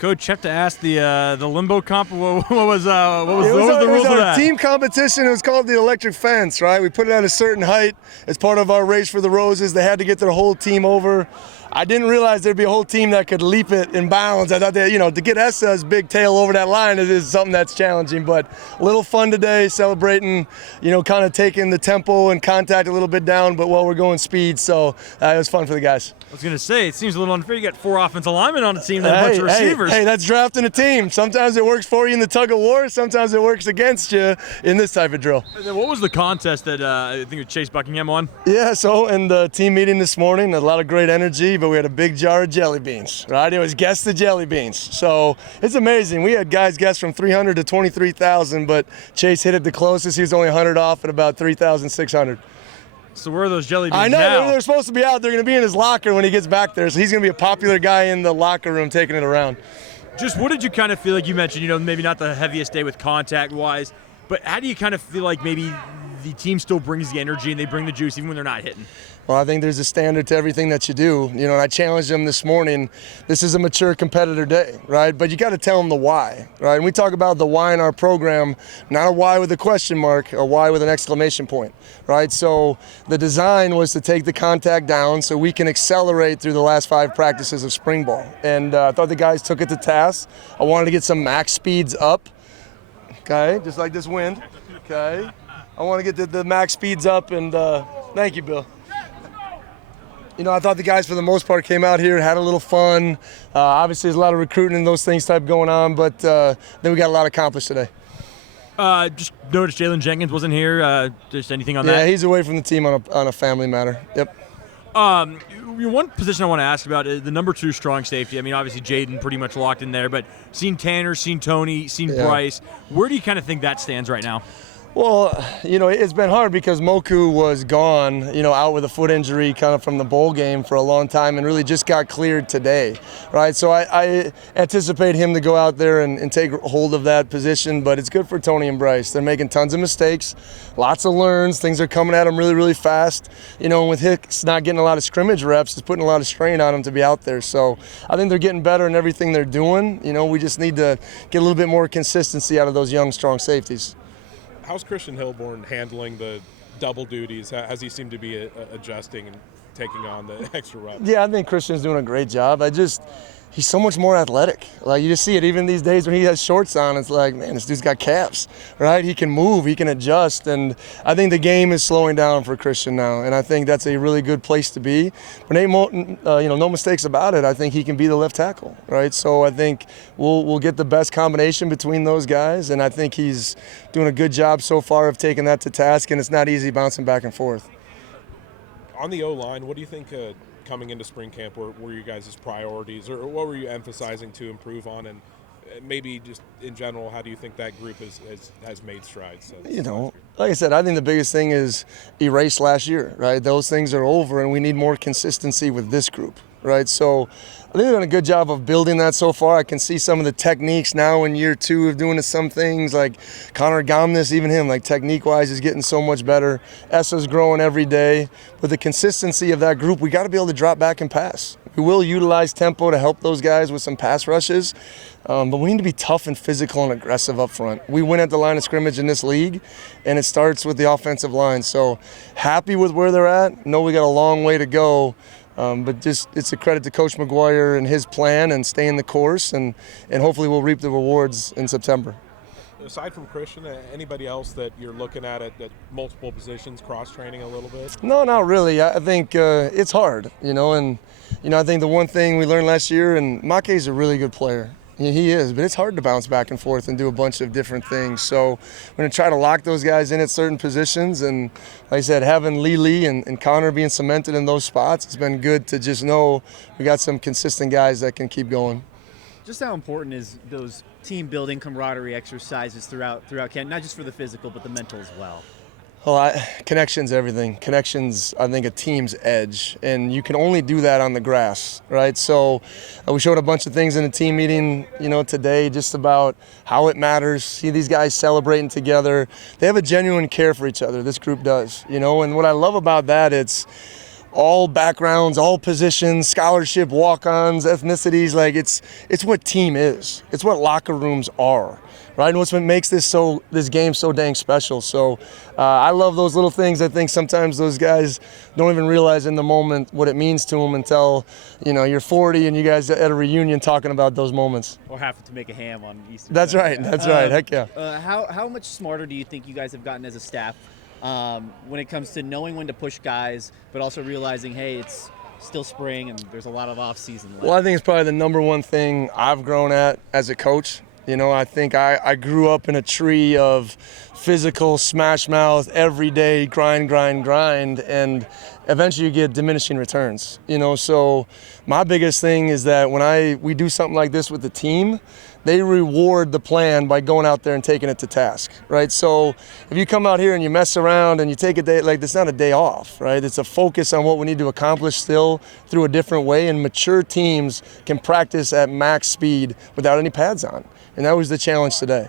Coach, have to ask the limbo comp. What was the rules It was of our that? team competition. It was called the electric fence, right? We put it at a certain height as part of our race for the roses. They had to get their whole team over. I didn't realize there'd be a whole team that could leap it in bounds. I thought that, to get Essa's big tail over that line is something that's challenging, but a little fun today, celebrating, kind of taking the tempo and contact a little bit down, but while we're going speed, so it was fun for the guys. I was going to say, it seems a little unfair. You got 4 offensive linemen on the team, then a bunch of receivers. Hey, that's drafting a team. Sometimes it works for you in the tug of war. Sometimes it works against you in this type of drill. And then what was the contest that I think Chase Buckingham won? Yeah, so in the team meeting this morning, a lot of great energy, but we had a big jar of jelly beans, right? It was guess the jelly beans. So it's amazing. We had guys guess from 300 to 23,000, but Chase hit it the closest. He was only 100 off at about 3,600. So where are those jelly beans I know, now? they're supposed to be out. They're going to be in his locker when he gets back there. So he's going to be a popular guy in the locker room taking it around. Just what did you kind of feel like? You mentioned, maybe not the heaviest day with contact-wise, but how do you kind of feel like maybe the team still brings the energy and they bring the juice even when they're not hitting? Well, I think there's a standard to everything that you do. And I challenged them this morning. This is a mature competitor day, right? But you got to tell them the why, right? And we talk about the why in our program, not a why with a question mark, a why with an exclamation point, right? So the design was to take the contact down so we can accelerate through the last 5 practices of spring ball. And I thought the guys took it to task. I wanted to get some max speeds up, okay, just like this wind, okay? I want to get the max speeds up, and thank you, Bill. I thought the guys, for the most part, came out here, had a little fun. Obviously, there's a lot of recruiting and those things type going on, but then we got a lot accomplished today. Just noticed Jalen Jenkins wasn't here. Just anything on that? Yeah, he's away from the team on a family matter. Yep. One position I want to ask about is the number 2 strong safety. I mean, obviously, Jaden pretty much locked in there, but seen Tanner, seen Tony, seen Bryce. Where do you kind of think that stands right now? Well, it's been hard because Moku was gone, out with a foot injury kind of from the bowl game for a long time and really just got cleared today, right? So I anticipate him to go out there and take hold of that position, but it's good for Tony and Bryce. They're making tons of mistakes, lots of learns. Things are coming at them really, really fast. And with Hicks not getting a lot of scrimmage reps, it's putting a lot of strain on him to be out there. So I think they're getting better in everything they're doing. We just need to get a little bit more consistency out of those young, strong safeties. How's Christian Hilborn handling the double duties? Has he seemed to be adjusting and taking on the extra reps? Yeah, I think Christian's doing a great job. He's so much more athletic. Like, you just see it even these days when he has shorts on. It's like, man, this dude's got calves, right? He can move, he can adjust, and I think the game is slowing down for Christian now, and I think that's a really good place to be. But no mistakes about it. I think he can be the left tackle, right? So I think we'll get the best combination between those guys, and I think he's doing a good job so far of taking that to task, and it's not easy bouncing back and forth. On the O-line, what do you think coming into spring camp were you guys' priorities, or what were you emphasizing to improve on, and maybe just in general, how do you think that group has made strides? Like I said, I think the biggest thing is erase last year, right? Those things are over, and we need more consistency with this group, right? So I think they've done a good job of building that so far. I can see some of the techniques now in year 2 of doing some things, like Connor Gomness, even him, like technique-wise, is getting so much better. Essa's growing every day. With the consistency of that group, we got to be able to drop back and pass. We will utilize tempo to help those guys with some pass rushes, but we need to be tough and physical and aggressive up front. We win at the line of scrimmage in this league, and it starts with the offensive line. So happy with where they're at. Know we got a long way to go. But just it's a credit to Coach McGuire and his plan and staying the course, and hopefully we'll reap the rewards in September. Aside from Christian, anybody else that you're looking at multiple positions, cross-training a little bit? No, not really. I think it's hard, and I think the one thing we learned last year, and Make's a really good player. He is, but it's hard to bounce back and forth and do a bunch of different things. So we're going to try to lock those guys in at certain positions. And like I said, having Lee and Connor being cemented in those spots, it's been good to just know we got some consistent guys that can keep going. Just how important is those team building camaraderie exercises throughout camp, not just for the physical, but the mental as well? Well, connection's everything. Connection's, I think, a team's edge, and you can only do that on the grass, right? So we showed a bunch of things in a team meeting, today, just about how it matters. See these guys celebrating together. They have a genuine care for each other. This group does, and what I love about that, it's all backgrounds, all positions, scholarship, walk-ons, ethnicities. Like it's what team is. It's what locker rooms are, right? And what's what makes this game so dang special. So I love those little things. I think sometimes those guys don't even realize in the moment what it means to them until, you know, you're 40 and you guys at a reunion talking about those moments. Or having to make a ham on Easter. That's right. That's right. Heck yeah. How much smarter do you think you guys have gotten as a staff when it comes to knowing when to push guys, but also realizing, hey, it's still spring and there's a lot of off season left? Well, I think it's probably the number one thing I've grown at as a coach. You know, I think I grew up in a tree of physical, smash mouth, everyday grind, and eventually you get diminishing returns. You know, so my biggest thing is that when we do something like this with the team, they reward the plan by going out there and taking it to task, right? So if you come out here and you mess around and you take a day, like it's not a day off, right? It's a focus on what we need to accomplish still through a different way, and mature teams can practice at max speed without any pads on. And that was the challenge today.